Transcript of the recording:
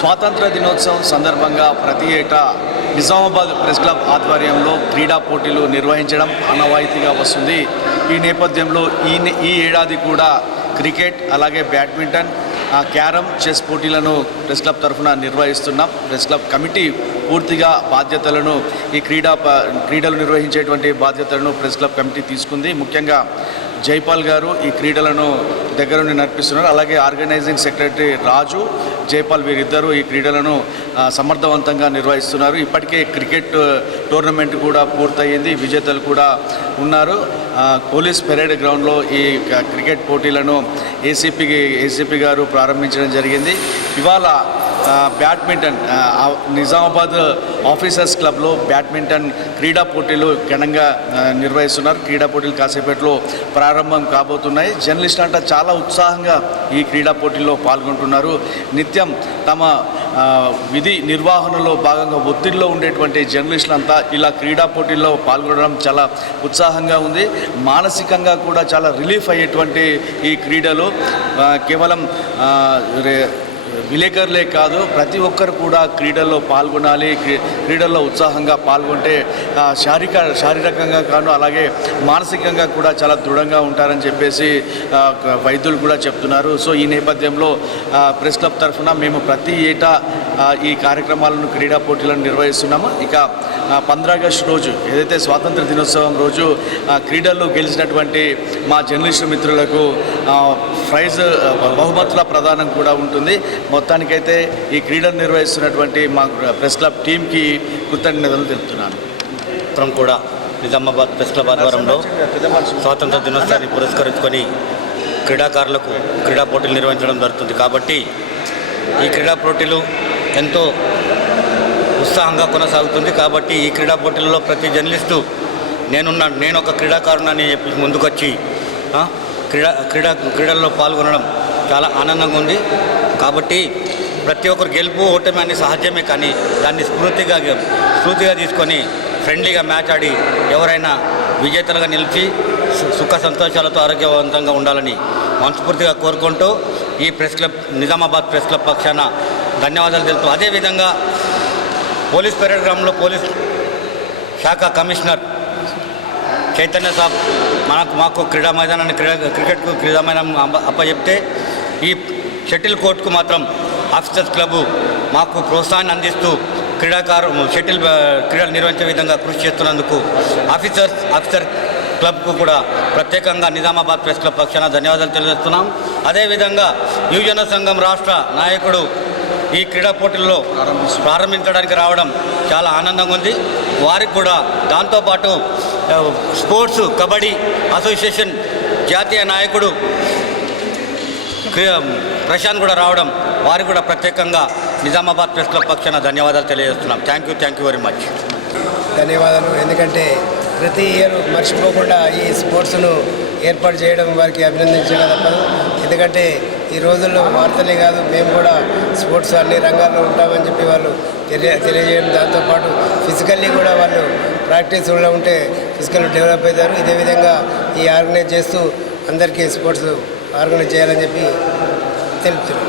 స్వాతంత్ర దినోత్సవం సందర్భంగా ప్రతి ఏటా నిజామాబాద్ ప్రెస్ క్లబ్ ఆధ్వర్యంలో క్రీడా పోటీలు నిర్వహించడం ఆనవాయితీగా వస్తుంది. ఈ నేపథ్యంలో ఈ ఏడాది కూడా క్రికెట్ అలాగే బ్యాడ్మింటన్, క్యారమ్, చెస్ పోటీలను ప్రెస్ క్లబ్ తరఫున నిర్వహిస్తున్నాం. ప్రెస్ క్లబ్ కమిటీ పూర్తిగా బాధ్యతలను ఈ క్రీడలు నిర్వహించేటువంటి బాధ్యతలను ప్రెస్ క్లబ్ కమిటీ తీసుకుంది. ముఖ్యంగా జైపాల్ గారు ఈ క్రీడలను దగ్గర నుండి నడిపిస్తున్నారు. అలాగే ఆర్గనైజింగ్ సెక్రటరీ రాజు, జైపాల్ వీరిద్దరూ ఈ క్రీడలను సమర్థవంతంగా నిర్వహిస్తున్నారు. ఇప్పటికే క్రికెట్ టోర్నమెంట్ కూడా పూర్తయింది, విజేతలు కూడా ఉన్నారు. పోలీస్ పెరేడ్ గ్రౌండ్లో ఈ క్రికెట్ పోటీలను ఏసీపీ గారు ప్రారంభించడం జరిగింది. ఇవాళ బ్యాడ్మింటన్ నిజామాబాద్ ఆఫీసర్స్ క్లబ్లో బ్యాడ్మింటన్ క్రీడా పోటీలు ఘనంగా నిర్వహిస్తున్నారు. క్రీడా పోటీలు కాసేపట్లో ప్రారంభం కాబోతున్నాయి. జర్నలిస్టులు అంతా చాలా ఉత్సాహంగా ఈ క్రీడా పోటీల్లో పాల్గొంటున్నారు. నిత్యం తమ విధి నిర్వహణలో భాగంగా ఒత్తిడిలో ఉండేటువంటి జర్నలిస్టులంతా ఇలా క్రీడా పోటీల్లో పాల్గొనడం చాలా ఉత్సాహంగా ఉంది. మానసికంగా కూడా చాలా రిలీఫ్ అయ్యేటువంటి ఈ క్రీడలు కేవలం విలేకరులే కాదు, ప్రతి ఒక్కరు కూడా క్రీడల్లో పాల్గొనాలి. క్రీడల్లో ఉత్సాహంగా పాల్గొంటే శారీరకంగా కాను అలాగే మానసికంగా కూడా చాలా దృఢంగా ఉంటారని చెప్పేసి వైద్యులు కూడా చెప్తున్నారు. సో ఈ నేపథ్యంలో ప్రెస్ క్లబ్ తరఫున మేము ప్రతి ఏటా ఈ కార్యక్రమాలను క్రీడా పోటీలను నిర్వహిస్తున్నాము. ఇక 15 ఆగస్టు రోజు ఏదైతే స్వాతంత్ర దినోత్సవం రోజు క్రీడల్లో గెలిచినటువంటి మా జర్నలిస్టు మిత్రులకు ప్రైజ్ బహుమతుల ప్రదానం కూడా ఉంటుంది. మొత్తానికైతే ఈ క్రీడలు నిర్వహిస్తున్నటువంటి మా ప్రెస్ క్లబ్ టీంకి కృతజ్ఞతలు తెలుపుతున్నాను. మొత్తం కూడా నిజామాబాద్ ప్రెస్ క్లబ్ ఆధ్వర్యంలో స్వాతంత్ర దినోత్సవాన్ని పురస్కరించుకొని క్రీడాకారులకు క్రీడా పోటీలు నిర్వహించడం జరుగుతుంది. కాబట్టి ఈ క్రీడా పోటీలు ఎంతో ఉత్సాహంగా కొనసాగుతుంది. కాబట్టి ఈ క్రీడా పోటీలలో ప్రతి జర్నలిస్టు నేను ఒక క్రీడాకారునని చెప్పి ముందుకొచ్చి క్రీడల్లో పాల్గొనడం చాలా ఆనందంగా ఉంది. కాబట్టి ప్రతి ఒక్కరు గెలుపు ఓటమి అని సహజమే, కానీ దాన్ని స్ఫూర్తిగా తీసుకొని ఫ్రెండ్లీగా మ్యాచ్ ఆడి ఎవరైనా విజేతలుగా నిలిచి సుఖ సంతోషాలతో ఆరోగ్యవంతంగా ఉండాలని మనస్ఫూర్తిగా కోరుకుంటూ ఈ నిజామాబాద్ ప్రెస్ క్లబ్ పక్షాన ధన్యవాదాలు తెలుపుతూ, అదేవిధంగా పోలీస్ పెరేడ్ గ్రౌండ్లో పోలీస్ శాఖ కమిషనర్ చైతన్య సాబ్ మాకు క్రీడా మైదానాన్ని క్రికెట్కు క్రీడా మైదానం అప్పచెప్తే ఈ షటిల్ కోర్టుకు మాత్రం ఆఫీసర్స్ క్లబ్ మాకు ప్రోత్సాహాన్ని అందిస్తూ షటిల్ క్రీడలు నిర్వహించే విధంగా కృషి చేస్తున్నందుకు ఆఫీసర్ క్లబ్కు కూడా ప్రత్యేకంగా నిజామాబాద్ ప్రెస్ క్లబ్ పక్షాన ధన్యవాదాలు తెలియజేస్తున్నాం. అదేవిధంగా యువజన సంఘం రాష్ట్ర నాయకుడు ఈ క్రీడా పోటీల్లో ప్రారంభించడానికి రావడం చాలా ఆనందంగా ఉంది. వారికి కూడా దాంతోపాటు స్పోర్ట్స్ కబడ్డీ అసోసియేషన్ జాతీయ నాయకుడు ప్రశాంత్ కూడా రావడం, వారికి కూడా ప్రత్యేకంగా నిజామాబాద్ ప్రెస్ క్లబ్ పక్షాన ధన్యవాదాలు తెలియజేస్తున్నాం. Thank you very much. ధన్యవాదాలు. ఎందుకంటే ప్రతి ఇయర్ మర్చిపోకుండా ఈ స్పోర్ట్స్ను ఏర్పాటు చేయడం వారికి అభినందించడం తప్పదు. ఎందుకంటే ఈ రోజుల్లో వార్తలే కాదు, మేము కూడా స్పోర్ట్స్ అన్ని రంగాల్లో ఉంటామని చెప్పి వాళ్ళు తెలియజేయడం, దాంతోపాటు ఫిజికల్లీ కూడా వాళ్ళు ప్రాక్టీస్లో ఉంటే ఫిజికల్ డెవలప్ అవుతారు. ఇదే విధంగా ఈ ఆర్గనైజ్ చేస్తూ అందరికీ స్పోర్ట్స్ ఆర్గనైజ్ చేయాలని చెప్పి తెలుపుతున్నాం.